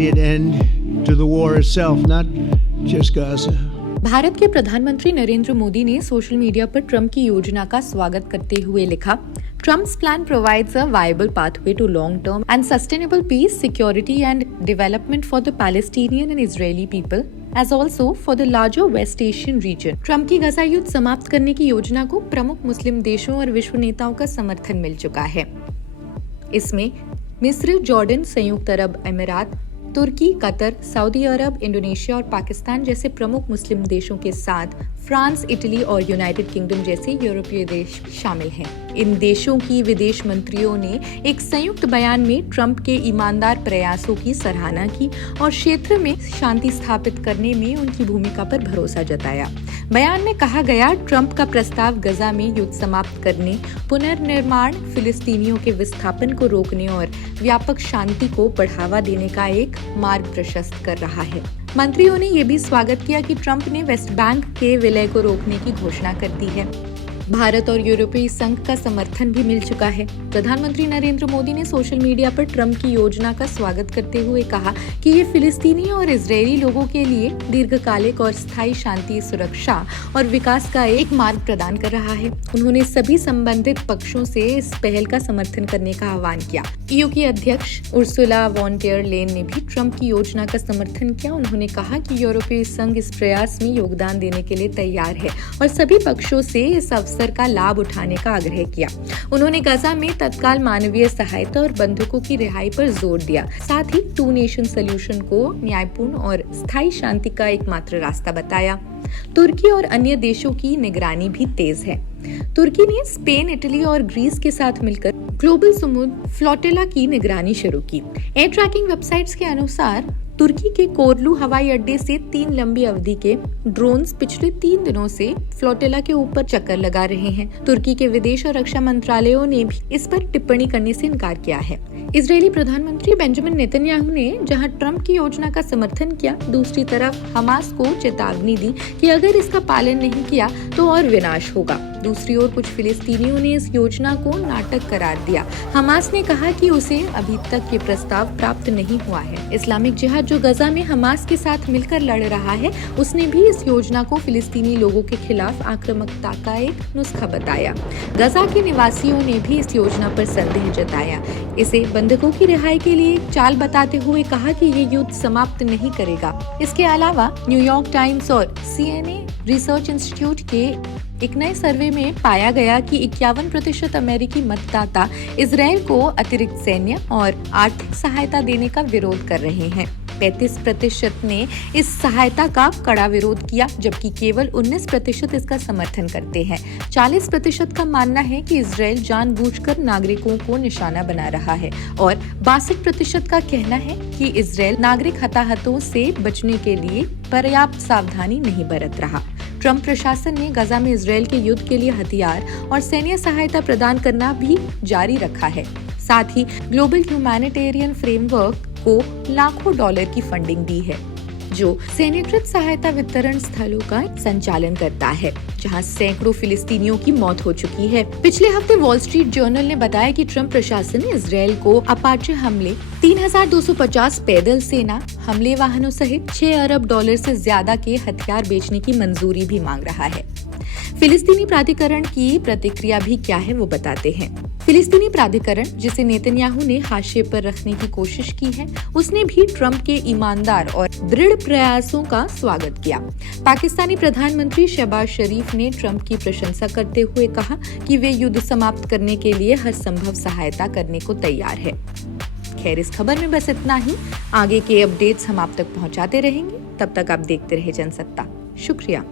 immediate end to the war itself, not just Gaza. Bharat के प्रधानमंत्री नरेंद्र मोदी ने सोशल मीडिया पर ट्रंप की योजना का स्वागत करते हुए लिखा, Trump's plan provides a viable pathway to long-term and sustainable peace, security and development for the Palestinian and Israeli people, as also for the larger West Asian region. Trump की गजा युद्ध समाप्त करने की योजना को प्रमुख मुस्लिम देशों और विश्व नेताओं का समर्थन मिल चुका है। इसमें मिस्र, जॉर्डन, संयुक्त अरब अमीरात, तुर्की, कतर, सऊदी अरब, इंडोनेशिया और पाकिस्तान जैसे प्रमुख मुस्लिम देशों के साथ फ्रांस, इटली और यूनाइटेड किंगडम जैसे यूरोपीय देश शामिल हैं। इन देशों की विदेश मंत्रियों ने एक संयुक्त बयान में ट्रंप के ईमानदार प्रयासों की सराहना की और क्षेत्र में शांति स्थापित करने में उनकी भूमिका पर भरोसा जताया। बयान में कहा गया, ट्रंप का प्रस्ताव गजा में युद्ध समाप्त करने, पुनर्निर्माण, फिलिस्तीनियों के विस्थापन को रोकने और व्यापक शांति को बढ़ावा देने का एक मार्ग प्रशस्त कर रहा है। मंत्रियों ने यह भी स्वागत किया कि ट्रंप ने वेस्ट बैंक के विलय को रोकने की घोषणा कर दी है। भारत और यूरोपीय संघ का समर्थन भी मिल चुका है। प्रधानमंत्री नरेंद्र मोदी ने सोशल मीडिया पर ट्रंप की योजना का स्वागत करते हुए कहा कि ये फिलिस्तीनी और इजरायली लोगों के लिए दीर्घकालिक और स्थायी शांति, सुरक्षा और विकास का एक मार्ग प्रदान कर रहा है। उन्होंने सभी संबंधित पक्षों से इस पहल का समर्थन करने का आह्वान किया। ईयू की अध्यक्ष उर्सुला वॉन डेर लेन ने भी ट्रंप की योजना का समर्थन किया। उन्होंने कहा कि यूरोपीय संघ इस प्रयास में योगदान देने के लिए तैयार है और सभी पक्षों से इस अवसर का लाभ उठाने का आग्रह किया। उन्होंने गजा में तत्काल मानवीय सहायता और बंधकों की रिहाई पर जोर दिया। साथ ही टू नेशन सॉल्यूशन को न्यायपूर्ण और स्थायी शांति का एकमात्र रास्ता बताया। तुर्की और अन्य देशों की निगरानी भी तेज है। तुर्की ने स्पेन, इटली और ग्रीस के साथ मिलकर ग्लोबल समुद्र फ्लोटिला की निगरानी शुरू की। एयर ट्रैकिंग वेबसाइट्स के अनुसार तुर्की के कोरलू हवाई अड्डे से 3 लंबी अवधि के ड्रोन्स पिछले 3 दिनों से फ्लोटिला के ऊपर चक्कर लगा रहे हैं। तुर्की के विदेश और रक्षा मंत्रालयों ने भी इस पर टिप्पणी करने से इनकार किया है। इजरायली प्रधानमंत्री बेंजामिन नेतन्याहू ने जहां ट्रंप की योजना का समर्थन किया, दूसरी तरफ हमास को चेतावनी दी कि अगर इसका पालन नहीं किया तो और विनाश होगा। दूसरी ओर कुछ फिलिस्तीनियों ने इस योजना को नाटक करार दिया। हमास ने कहा कि उसे अभी तक ये प्रस्ताव प्राप्त नहीं हुआ है। इस्लामिक जिहाद जो गजा में हमास के साथ मिलकर लड़ रहा है, उसने भी इस योजना को फिलिस्तीनी लोगों के खिलाफ आक्रामकता का एक नुस्खा बताया। गजा के निवासियों ने भी इस योजना पर संदेह जताया। इसे बंधकों की रिहाई के लिए एक चाल बताते हुए कहा कि ये युद्ध समाप्त नहीं करेगा। इसके अलावा न्यूयॉर्क टाइम्स और सीएनए रिसर्च इंस्टीट्यूट के एक नए सर्वे में पाया गया कि 51% अमेरिकी मतदाता इजरायल को अतिरिक्त सैन्य और आर्थिक सहायता देने का विरोध कर रहे हैं। 35% ने इस सहायता का कड़ा विरोध किया, जबकि केवल 19% इसका समर्थन करते हैं। 40% का मानना है कि इजरायल जानबूझकर नागरिकों को निशाना बना रहा है और 62% का कहना है कि इजरायल नागरिक हताहतों से बचने के लिए पर्याप्त सावधानी नहीं बरत रहा। ट्रंप प्रशासन ने गजा में इजरायल के युद्ध के लिए हथियार और सैन्य सहायता प्रदान करना भी जारी रखा है। साथ ही ग्लोबल ह्यूमैनिटेरियन फ्रेमवर्क को लाखों डॉलर की फंडिंग दी है, जो सैन्यकृत सहायता वितरण स्थलों का संचालन करता है, जहां सैकड़ों फिलिस्तीनियों की मौत हो चुकी है। पिछले हफ्ते वॉल स्ट्रीट जर्नल ने बताया कि ट्रंप प्रशासन इजरायल को अपाचे हमले, 3250 पैदल सेना हमले वाहनों सहित 6 अरब डॉलर से ज्यादा के हथियार बेचने की मंजूरी भी मांग रहा है। फिलिस्तीनी प्राधिकरण की प्रतिक्रिया भी क्या है वो बताते हैं। फिलिस्तीनी प्राधिकरण, जिसे नेतन्याहू ने हाशिए पर रखने की कोशिश की है, उसने भी ट्रंप के ईमानदार और दृढ़ प्रयासों का स्वागत किया। पाकिस्तानी प्रधानमंत्री शहबाज शरीफ ने ट्रंप की प्रशंसा करते हुए कहा कि वे युद्ध समाप्त करने के लिए हर संभव सहायता करने को तैयार है। खैर, इस खबर में बस इतना ही। आगे के अपडेट्स हम आप तक पहुंचाते रहेंगे। तब तक आप देखते रहे जनसत्ता। शुक्रिया।